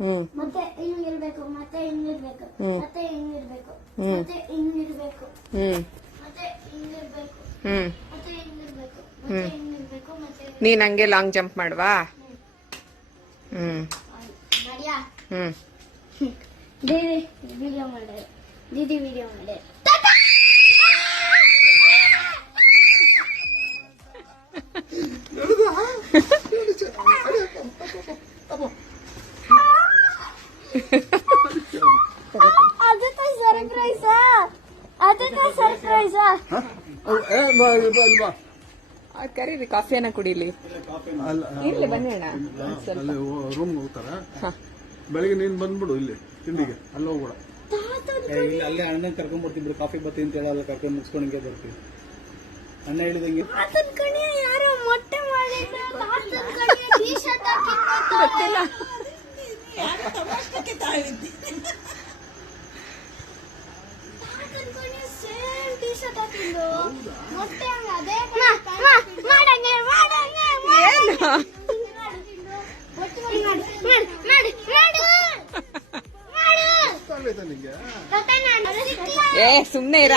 ಮತ್ತೆ ಹಿಂಗಿರ್ಬೇಕು, ಮತ್ತೆ ಹಿಂಗಿರ್ಬೇಕು, ಮತ್ತೆ ಹಿಂಗಿರ್ಬೇಕು, ಮತ್ತೆ ಹಿಂಗಿರ್ಬೇಕು, ಮತ್ತೆ ಹಿಂಗಿರ್ಬೇಕು, ಮತ್ತೆ ಹಿಂಗಿರ್ಬೇಕು, ಮತ್ತೆ ಹಿಂಗಿರ್ಬೇಕು, ಮತ್ತೆ ನೀನ್ ಹಂಗೆ ಲಾಂಗ್ ಜಂಪ್ ಮಾಡುವಾ? ದೀದಿ ವಿಡಿಯೋ ಮಾಡೆ, ದೀದಿ ವಿಡಿಯೋ ಮಾಡೆ. ಅದಕ್ಕೆ ಸರ್ಪ್ರೈಸಾ, ಅದಕ್ಕೆ ಸರ್ಪ್ರೈಸಾ. ಕರೀರಿ, ಕಾಫಿಯನ್ನ ಕುಡಿಲಿ. ಇಲ್ಲಿ ಬನ್ನಿ ಅಣ್ಣ, ರೂಮ್ ಹೋಗ್ತಾರ. ಬೆಳಿಗ್ಗೆ ನೀನ್ ಬಂದ್ಬಿಡು ಇಲ್ಲಿ ತಿಂಡಿಗೆ, ಅಲ್ಲಿ ಹೋಗ್ಬಿಡ. ಅಲ್ಲೇ ಅಣ್ಣನ್ ಕರ್ಕೊಂಡ್ ಬರ್ತಿದ್ರು, ಕಾಫಿ ಬರ್ತೀನಿ ಅಂತ ಹೇಳಲ್ಲ, ಕರ್ಕೊಂಡ್ ಮುಗಿಸ್ಕೊಂಡು ಹಿಂಗೆ ಬರ್ತೀವಿ. ಅಣ್ಣ ಹೇಳಿದಂಗೆ ಯಾರೋ ಮೊಟ್ಟೆ ಮಾಡಿದ್ರು, ಗೊತ್ತಿಲ್ಲ. ಏ ಸುಮ್ನೆ ಇರ.